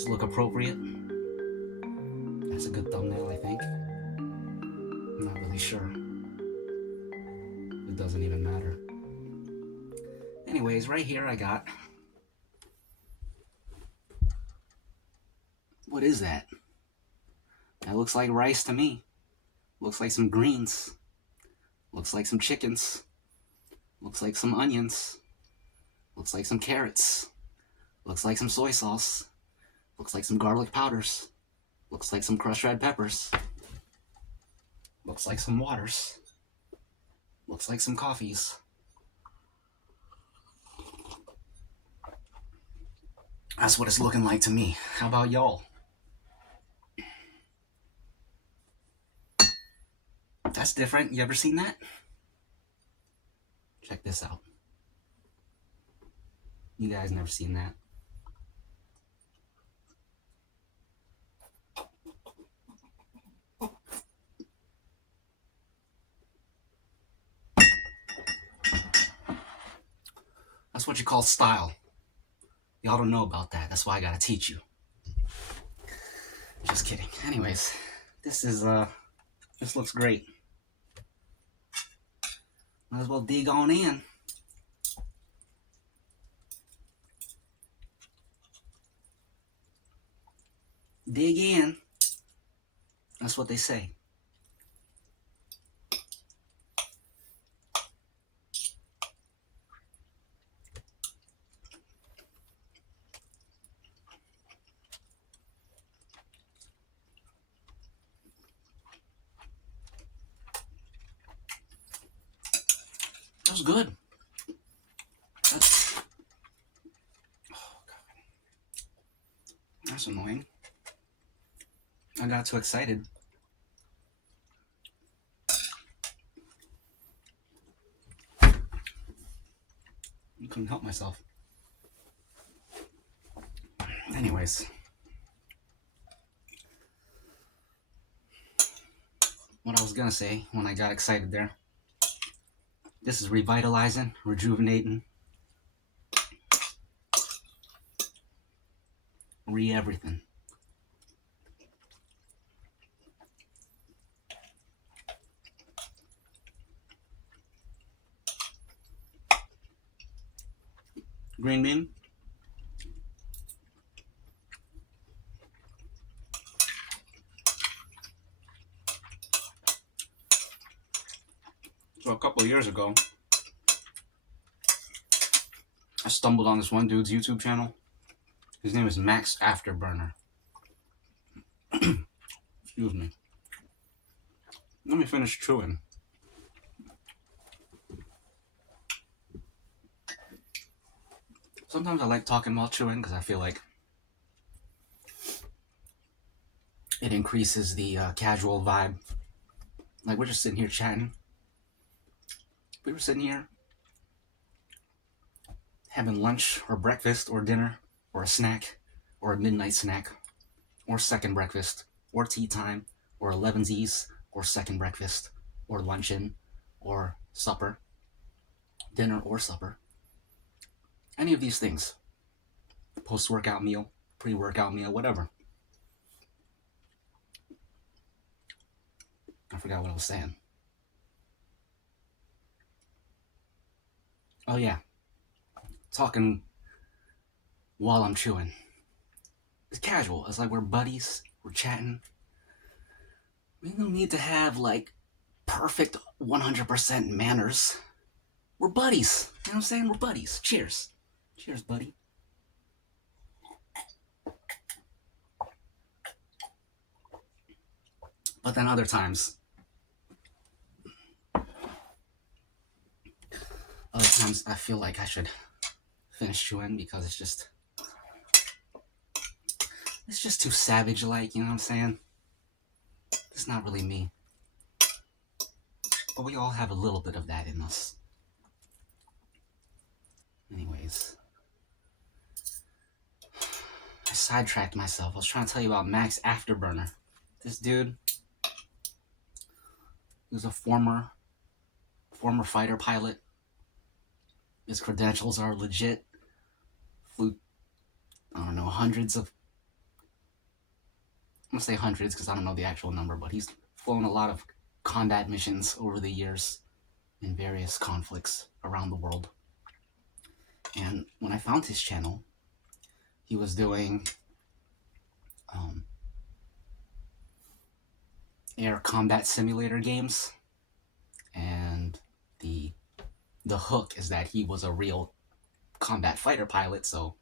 Does it look appropriate? That's a good thumbnail, I think. I'm not really sure. It doesn't even matter. Anyways, right here I got... What is that? That looks like rice to me. Looks like some greens. Looks like some chickens. Looks like some onions. Looks like some carrots. Looks like some soy sauce. Looks like some garlic powders. Looks like some crushed red peppers. Looks like some waters. Looks like some coffees. That's what it's looking like to me. How about y'all? That's different. You ever seen that? Check this out. You guys never seen that. That's what you call style. Y'all don't know about that. That's why I gotta teach you. Just kidding. Anyways, this looks great. Might as well dig on in. Dig in. That's what they say. That was good. That's annoying. I got too excited. I couldn't help myself. Anyways. What I was gonna say when I got excited there. This is revitalizing, rejuvenating, everything. Green bean. So a couple of years ago, I stumbled on this one dude's YouTube channel. His name is Max Afterburner. Excuse me. Let me finish chewing. Sometimes I like talking while chewing because I feel like it increases the casual vibe. Like we're just sitting here chatting. We were sitting here having lunch or breakfast or dinner or a snack or a midnight snack or second breakfast or tea time or 11's or second breakfast or luncheon or supper, dinner or supper. Any of these things. Post-workout meal, pre-workout meal, whatever. I forgot what I was saying. Oh yeah. Talking while I'm chewing. It's casual. It's like we're buddies. We're chatting. We don't need to have like perfect 100% manners. We're buddies. You know what I'm saying? We're buddies. Cheers. Cheers, buddy. But then other times I feel like I should finish chewing because it's just too savage-like, you know what I'm saying? It's not really me. But we all have a little bit of that in us. Anyways. I sidetracked myself. I was trying to tell you about Max Afterburner. This dude, he was a former fighter pilot. His credentials are legit. Flew, I don't know, hundreds of gonna say hundreds because I don't know the actual number, but he's flown a lot of combat missions over the years in various conflicts around the world. And when I found his channel, he was doing air combat simulator games, and the hook is that he was a real combat fighter pilot. So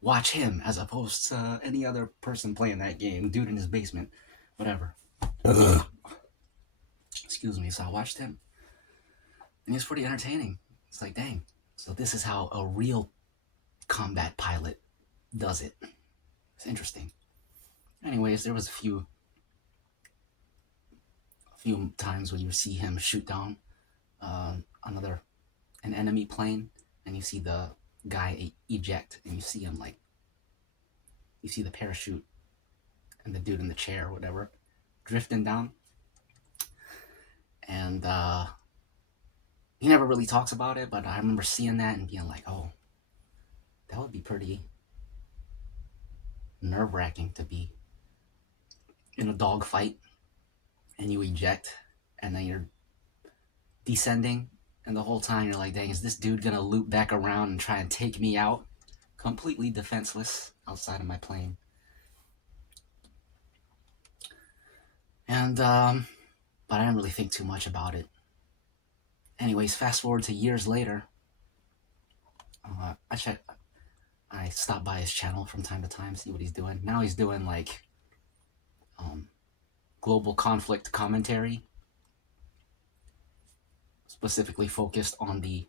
watch him as opposed to any other person playing that game, dude in his basement, whatever. Excuse me. So I watched him, and he was pretty entertaining. It's like, dang. So this is how a real combat pilot does it. It's interesting. Anyways, there was a few times where you see him shoot down an enemy plane, and you see the guy eject, and you see him like, you see the parachute and the dude in the chair or whatever drifting down. And he never really talks about it, but I remember seeing that and being like, oh, that would be pretty nerve-wracking to be in a dogfight and you eject and then you're descending, and the whole time you're like, dang, is this dude gonna loop back around and try and take me out completely defenseless outside of my plane? And but I didn't really think too much about it. Anyways, fast forward to years later, I stop by his channel from time to time, see what he's doing. Now he's doing like global conflict commentary, specifically focused on the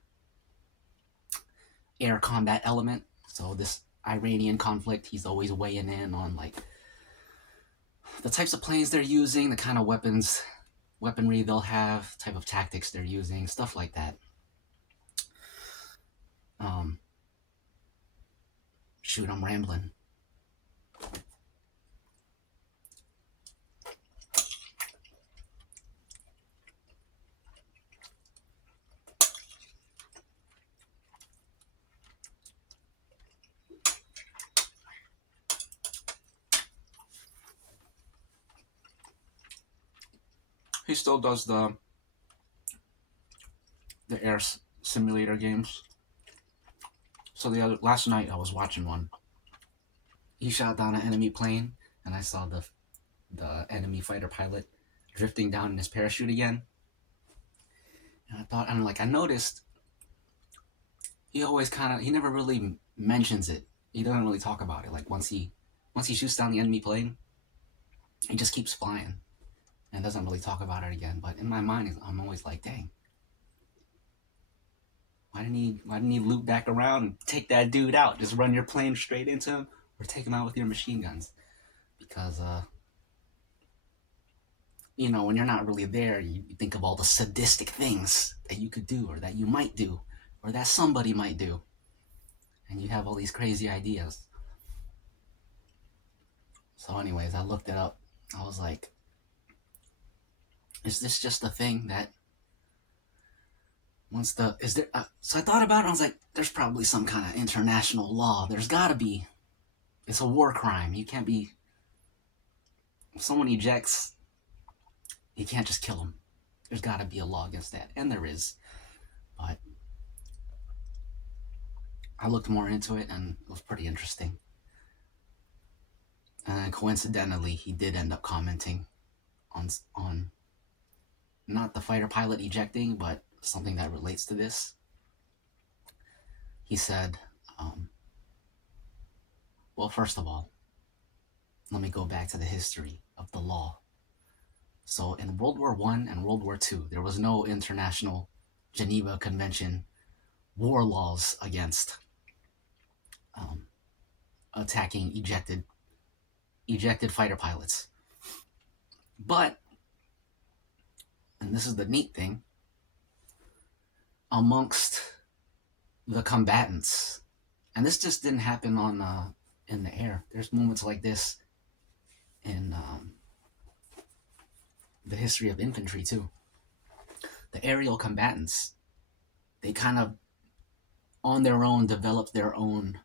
air combat element. So this Iranian conflict, he's always weighing in on like the types of planes they're using, the kind of weaponry they'll have, type of tactics they're using, stuff like that. Shoot, I'm rambling. He still does the air simulator games. So last night I was watching one. He shot down an enemy plane, and I saw the enemy fighter pilot drifting down in his parachute again. And I thought, and like I noticed, he always he never really mentions it. He doesn't really talk about it. Like once he shoots down the enemy plane, he just keeps flying and doesn't really talk about it again. But in my mind, I'm always like, dang, why didn't he loop back around and take that dude out? Just run your plane straight into him, or take him out with your machine guns. Because you know, when you're not really there, you think of all the sadistic things that you could do, or that you might do, or that somebody might do, and you have all these crazy ideas. So anyways, I looked it up. I was like, is this just a thing that so I thought about it. I was like, there's probably some kind of international law. There's gotta be. It's a war crime. You can't be. If someone ejects, you can't just kill them. There's gotta be a law against that, and there is. But I looked more into it, and it was pretty interesting. And then coincidentally, he did end up commenting on not the fighter pilot ejecting, but something that relates to this. He said, well, first of all, let me go back to the history of the law. So in World War I and World War II, there was no international Geneva Convention war laws against attacking ejected fighter pilots. But, and this is the neat thing, amongst the combatants, and this just didn't happen in the air. There's moments like this in the history of infantry too. The aerial combatants, they kind of on their own developed their own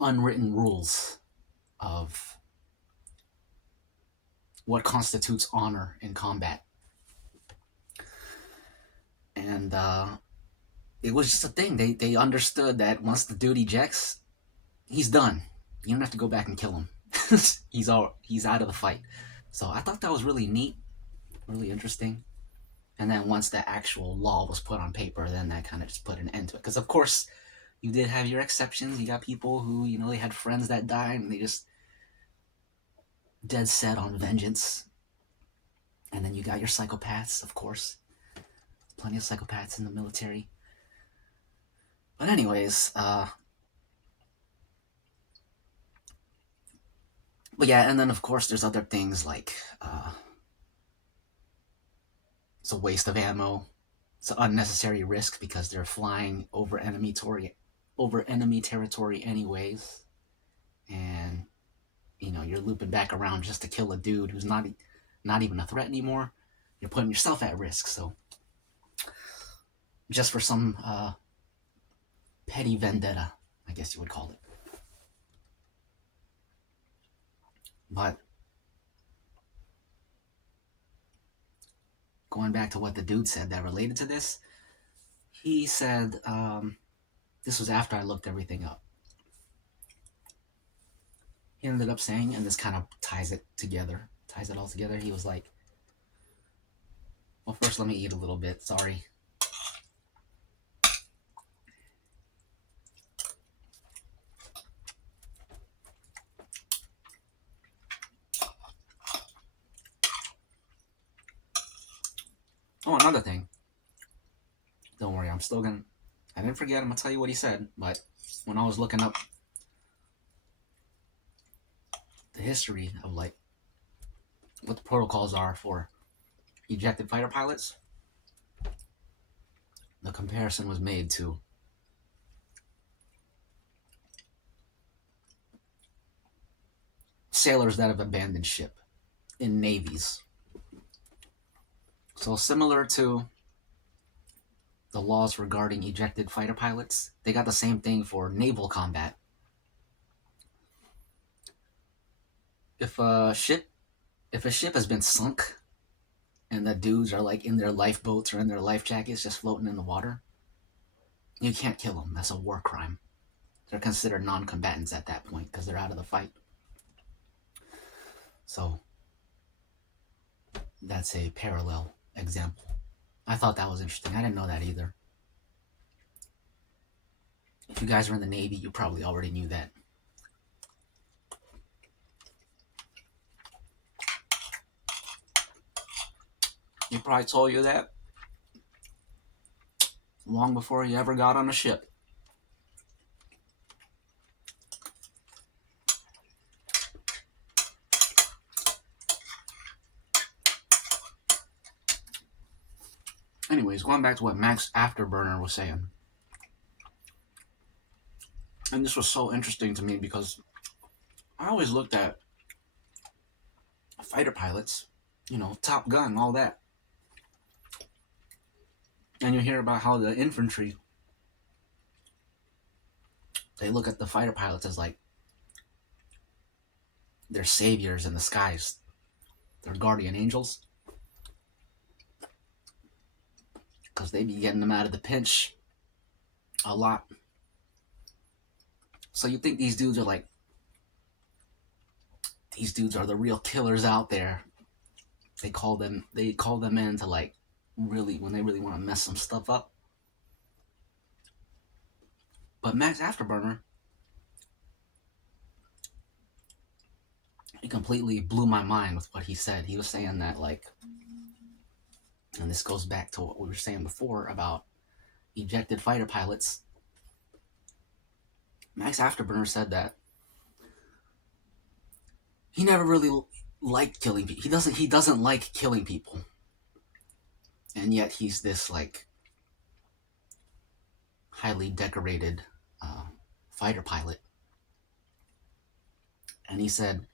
unwritten rules of what constitutes honor in combat. And it was just a thing. They understood that once the dude ejects, he's done. You don't have to go back and kill him. He's out of the fight. So I thought that was really neat, really interesting. And then once the actual law was put on paper, then that kind of just put an end to it. Because of course, you did have your exceptions. You got people who, they had friends that died and they just dead set on vengeance. And then you got your psychopaths, of course. Plenty of psychopaths in the military. But anyways, but yeah, and then of course there's other things like it's a waste of ammo. It's an unnecessary risk because they're flying over enemy territory anyways, and you're looping back around just to kill a dude who's not even a threat anymore. You're putting yourself at risk. So just for some petty vendetta, I guess you would call it. But going back to what the dude said that related to this, he said, this was after I looked everything up. He ended up saying, and this kind of ties it all together. He was like, well, first let me eat a little bit. Sorry. Oh, another thing. Don't worry, I didn't forget, I'm going to tell you what he said, but when I was looking up the history of like what the protocols are for ejected fighter pilots, the comparison was made to sailors that have abandoned ship in navies. So similar to the laws regarding ejected fighter pilots, they got the same thing for naval combat. If a ship has been sunk and the dudes are like in their lifeboats or in their life jackets just floating in the water, you can't kill them. That's a war crime. They're considered non-combatants at that point because they're out of the fight. So that's a parallel example. I thought that was interesting. I didn't know that either. If you guys are in the Navy, you probably already knew that. He probably told you that long before you ever got on a ship. Anyways, going back to what Max Afterburner was saying. And this was so interesting to me because I always looked at fighter pilots, Top Gun, all that. And you hear about how the infantry, they look at the fighter pilots as like they're saviors in the skies. They're guardian angels. Because they be getting them out of the pinch a lot. So you think these dudes are the real killers out there. They call them in to like really, when they really want to mess some stuff up. But Max Afterburner, he completely blew my mind with what he said. He was saying that like, and this goes back to what we were saying before about ejected fighter pilots. Max Afterburner said that he never really liked killing people. He doesn't like killing people. And yet he's this like highly decorated fighter pilot. And he said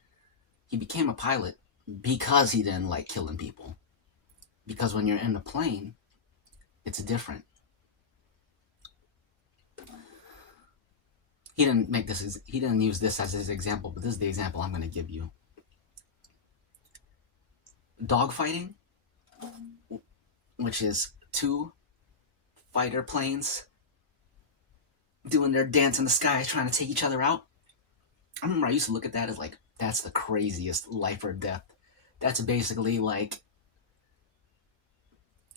he became a pilot because he didn't like killing people. Because when you're in the plane, it's different. He didn't use this as his example, but this is the example I'm going to give you. dogfighting, which is two fighter planes doing their dance in the sky trying to take each other out. I remember I used to look at that as like, that's the craziest life or death. That's basically like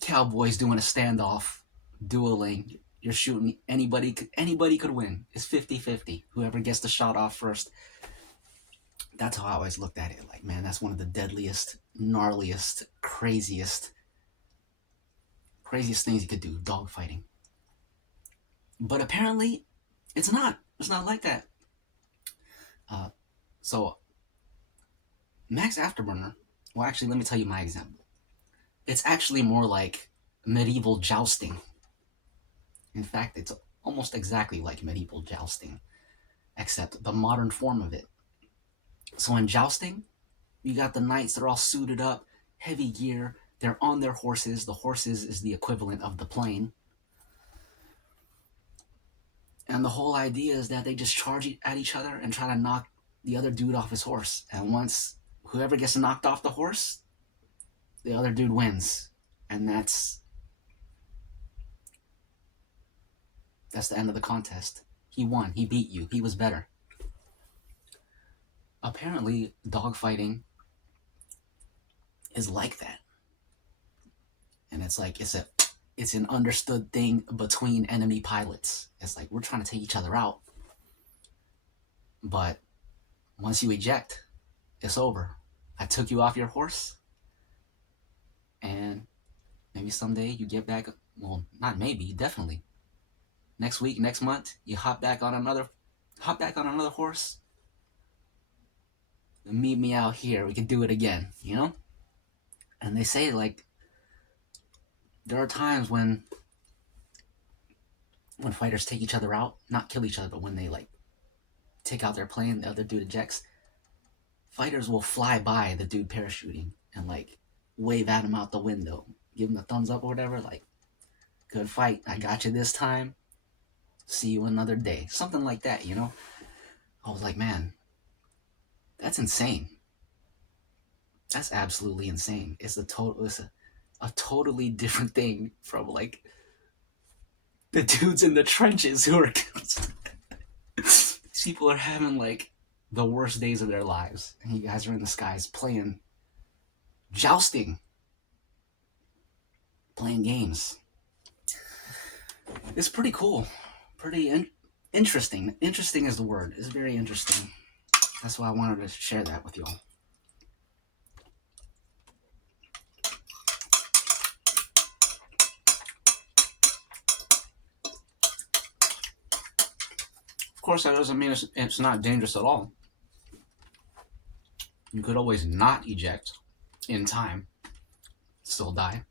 cowboys doing a standoff, dueling. You're shooting anybody could win. It's 50-50. Whoever gets the shot off first. That's how I always looked at it. Like, man, that's one of the deadliest, gnarliest, craziest things you could do, dogfighting. But apparently, it's not. It's not like that. So, Max Afterburner. Well, actually, let me tell you my example. It's actually more like medieval jousting. In fact, it's almost exactly like medieval jousting, except the modern form of it. So in jousting, you got the knights, they're all suited up, heavy gear, they're on their horses. The horses is the equivalent of the plane. And the whole idea is that they just charge at each other and try to knock the other dude off his horse. And once whoever gets knocked off the horse, the other dude wins. And that's the end of the contest. He won. He beat you. He was better. Apparently, dogfighting is like that. And it's like it's an understood thing between enemy pilots. It's like, we're trying to take each other out. But once you eject, it's over. I took you off your horse, and maybe someday you get back. Well, not maybe, definitely. Next week, next month, you hop back on another horse. And meet me out here. We can do it again, you know? And they say, like, there are times when fighters take each other out, not kill each other, but when they like take out their plane, the other dude ejects, fighters will fly by the dude parachuting and like wave at him out the window, give him a thumbs up or whatever, like, good fight, I got you this time, see you another day, something like that, you know? I was like, man, that's insane. That's absolutely insane. It's a totally different thing from like the dudes in the trenches who are these people are having like the worst days of their lives, and you guys are in the skies playing jousting, playing games. It's pretty cool, pretty interesting. Interesting is the word. It's very interesting. That's why I wanted to share that with y'all. Of course, that doesn't mean it's not dangerous at all. You could always not eject in time, still die.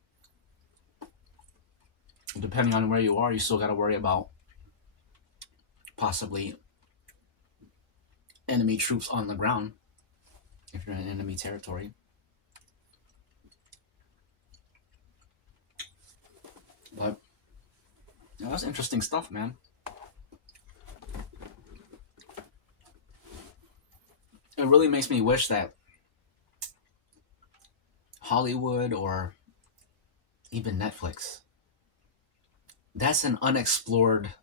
Depending on where you are, you still got to worry about possibly enemy troops on the ground if you're in enemy territory. But yeah, that's interesting stuff, man. It really makes me wish that Hollywood or even Netflix, that's an unexplored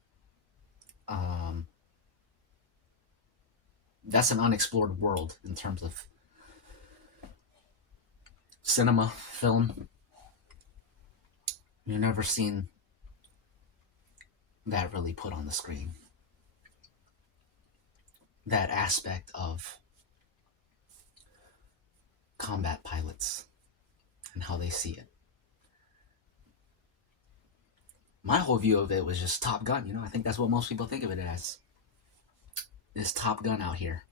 world in terms of cinema, film. You've never seen that really put on the screen. That aspect of combat pilots and how they see it. My whole view of it was just Top Gun, you know? I think that's what most people think of it as. Is Top Gun out here.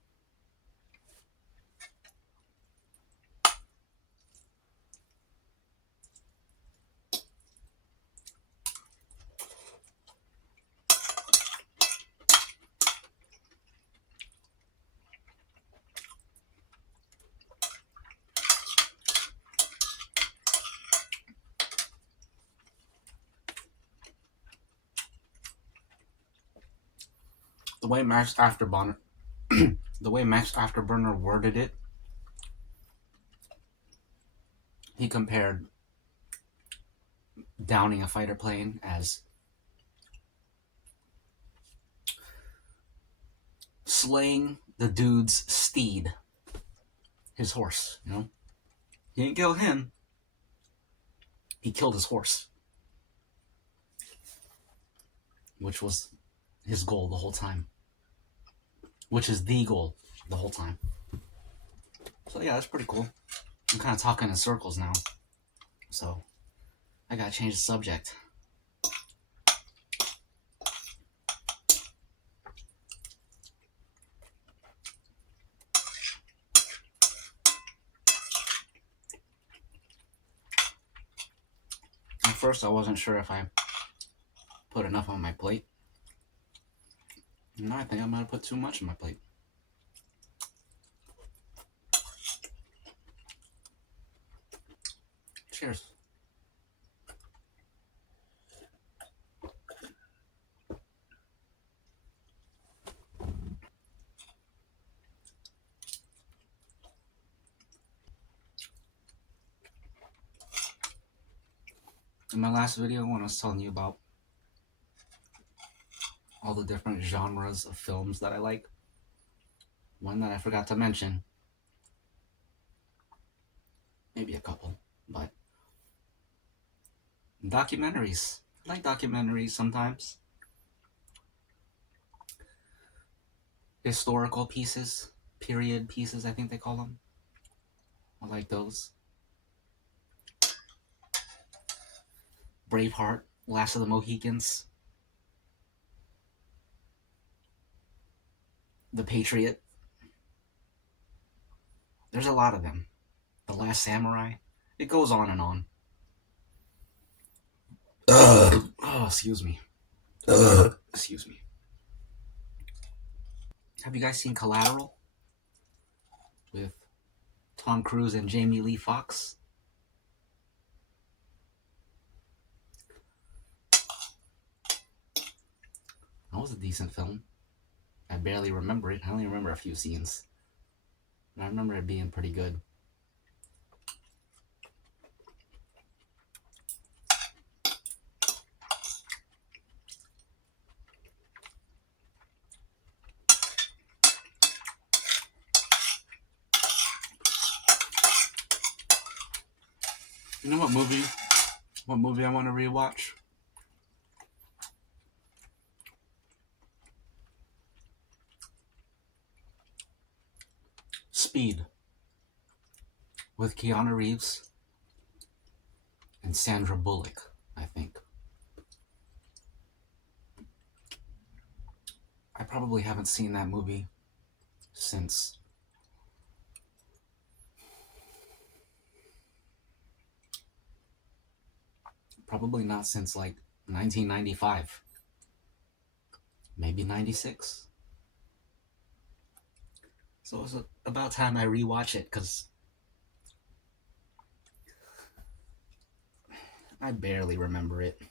The way Max Afterburner worded it, he compared downing a fighter plane as slaying the dude's steed, his horse, you know? He didn't kill him, he killed his horse, which was his goal the whole time. Which is the goal the whole time. So yeah, that's pretty cool. I'm kind of talking in circles now. So I gotta change the subject. At first, I wasn't sure if I put enough on my plate. Now I think I might have put too much on my plate. Cheers. In my last video, when I was telling you about all the different genres of films that I like, one that I forgot to mention, maybe a couple, but documentaries. I like documentaries sometimes. Historical pieces, period pieces, I think they call them. I like those. Braveheart, Last of the Mohicans, The Patriot. There's a lot of them. The Last Samurai. It goes on and on. Oh, excuse me. Excuse me. Have you guys seen Collateral? With Tom Cruise and Jamie Lee Fox? That was a decent film. I barely remember it. I only remember a few scenes. And I remember it being pretty good. You know what movie? What movie I want to rewatch? Speed. With Keanu Reeves and Sandra Bullock, I think. I probably haven't seen that movie since probably not since like 1995, maybe 96. So it's about time I rewatch it because I barely remember it.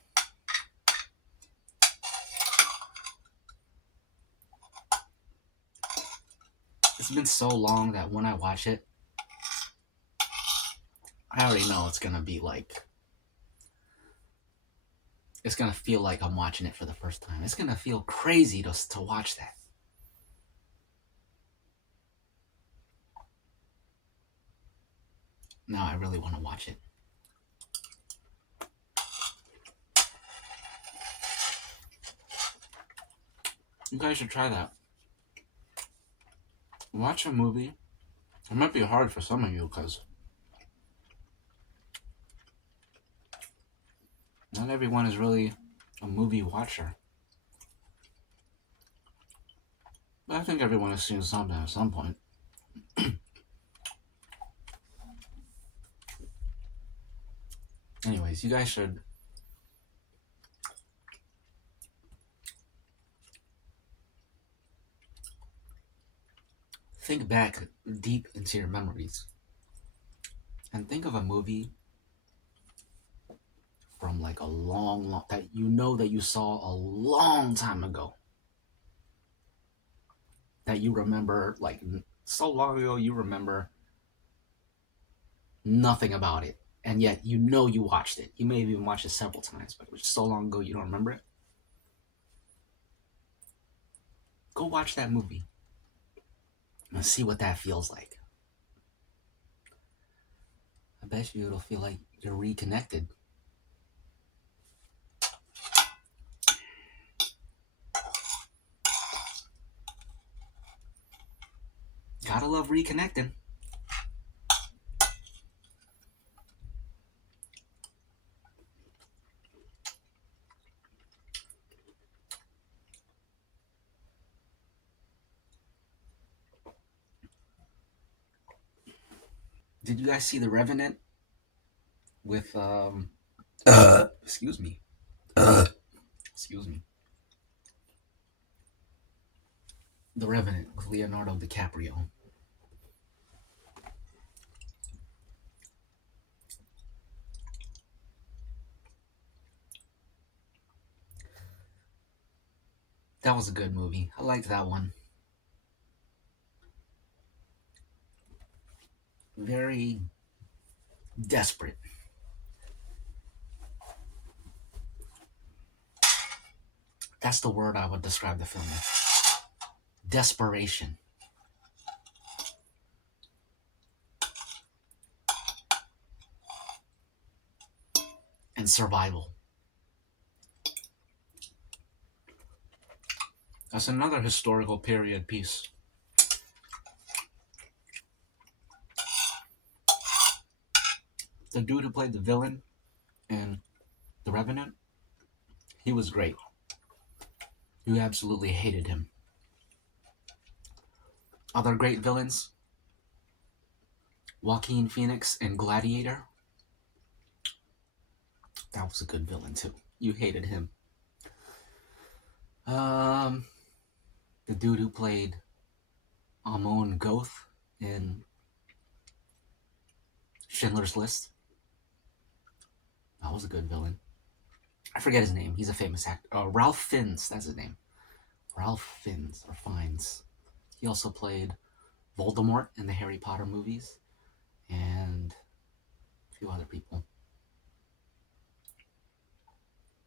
It's been so long that when I watch it, I already know it's gonna be like, it's gonna feel like I'm watching it for the first time. It's gonna feel crazy to watch that. Now I really want to watch it. You guys should try that. Watch a movie. It might be hard for some of you because not everyone is really a movie watcher. But I think everyone has seen something at some point. Anyways, you guys should think back deep into your memories and think of a movie from like a long that you know that you saw a long time ago, that you remember like so long ago you remember nothing about it, and yet you know you watched it. You may have even watched it several times, but it was so long ago you don't remember it. Go watch that movie and see what that feels like. I bet you it'll feel like you're reconnected. Gotta love reconnecting. Did you guys see The Revenant with excuse me. Excuse me. The Revenant with Leonardo DiCaprio. That was a good movie. I liked that one. Very desperate. That's the word I would describe the film with. Desperation. And survival. That's another historical period piece. The dude who played the villain in The Revenant, he was great. You absolutely hated him. Other great villains, Joaquin Phoenix in Gladiator. That was a good villain too. You hated him. The dude who played Amon Goth in Schindler's List. That was a good villain. I forget his name. He's a famous actor. Ralph Fiennes, that's his name. Ralph Fiennes, or Fiennes. He also played Voldemort in the Harry Potter movies, and a few other people.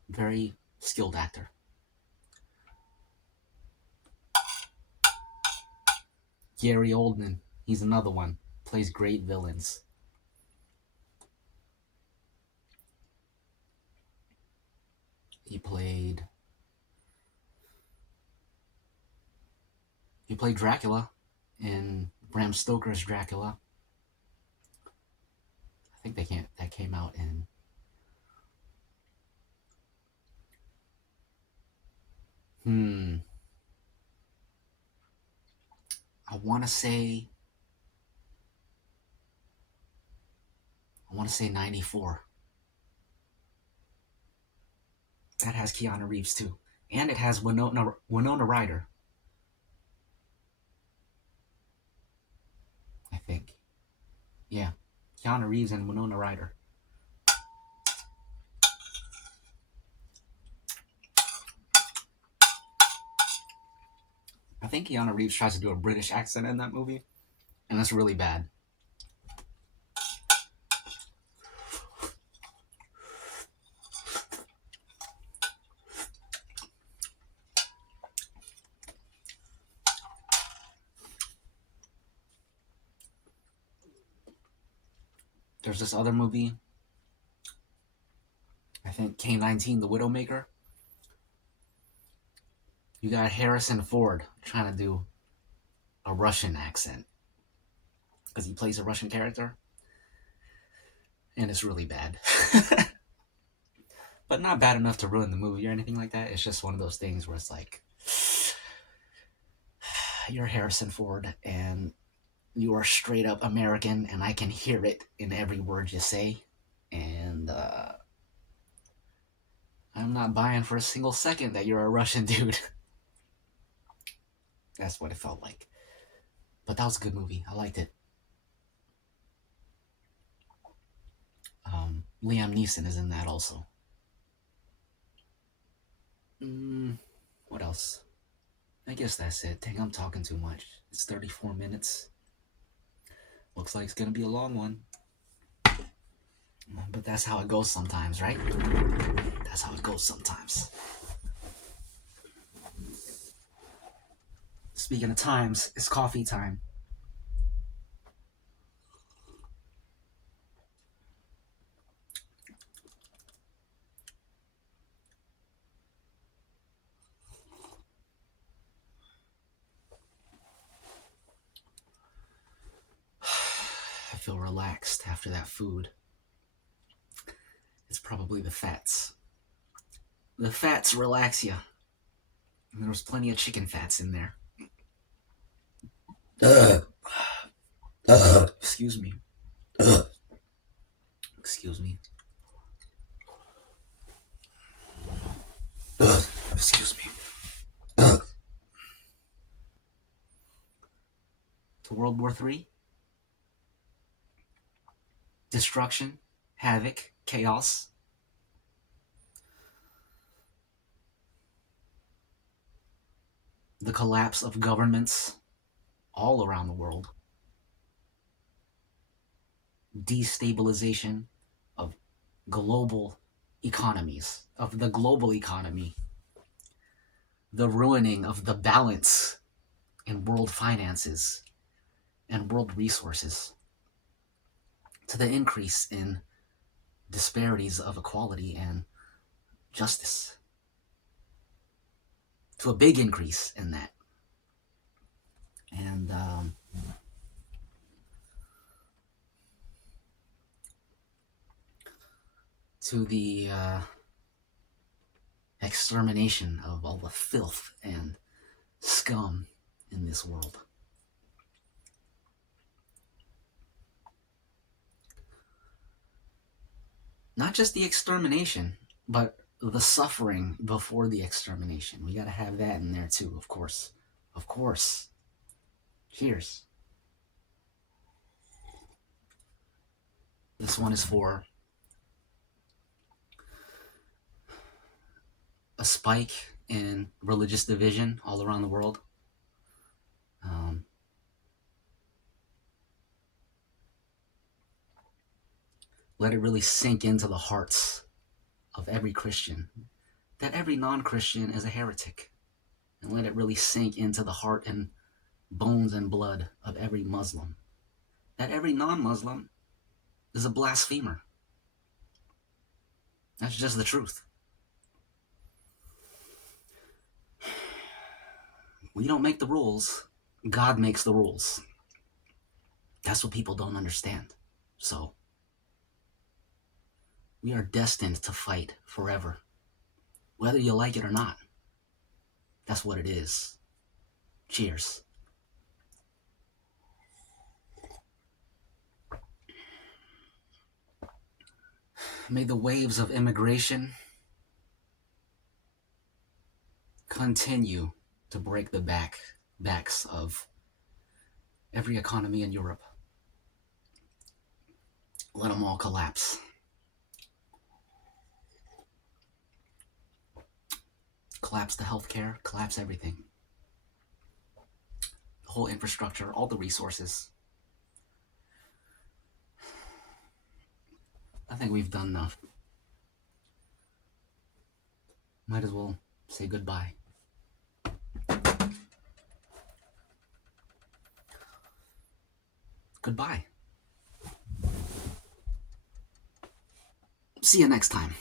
Very skilled actor. Gary Oldman, he's another one. Plays great villains. He played Dracula in Bram Stoker's Dracula. I think that came out in I want to say 94. That has Keanu Reeves too. And it has Winona Ryder. I think. Yeah. Keanu Reeves and Winona Ryder. I think Keanu Reeves tries to do a British accent in that movie, and that's really bad. There's this other movie, I think K-19, The Widowmaker. You got Harrison Ford trying to do a Russian accent because he plays a Russian character, and it's really bad. But not bad enough to ruin the movie or anything like that. It's just one of those things where it's like, you're Harrison Ford and you are straight up American, and I can hear it in every word you say, and I'm not buying for a single second that you're a Russian dude. That's what it felt like. But that was a good movie. I liked it. Liam Neeson is in that also. What else? I guess that's it. Dang, I'm talking too much. It's 34 minutes. Looks like it's going to be a long one. But that's how it goes sometimes, right? That's how it goes sometimes. Speaking of times, it's coffee time. I feel relaxed after that food. It's probably the fats. The fats relax you. And there was plenty of chicken fats in there. Excuse me. Excuse me. Excuse me. To World War III? Destruction, havoc, chaos. The collapse of governments all around the world. Destabilization of global economies, of the global economy. The ruining of the balance in world finances and world resources. To the increase in disparities of equality and justice. To a big increase in that. And to the extermination of all the filth and scum in this world. Not just the extermination, but the suffering before the extermination. We got to have that in there too, of course. Of course. Cheers. This one is for a spike in religious division all around the world. Let it really sink into the hearts of every Christian that every non-Christian is a heretic. And let it really sink into the heart and bones and blood of every Muslim that every non-Muslim is a blasphemer. That's just the truth. We don't make the rules. God makes the rules. That's what people don't understand. So, we are destined to fight forever, whether you like it or not. That's what it is. Cheers. May the waves of immigration continue to break the backs of every economy in Europe. Let them all collapse. Collapse the healthcare, collapse everything. The whole infrastructure, all the resources. I think we've done enough. Might as well say goodbye. Goodbye. See you next time.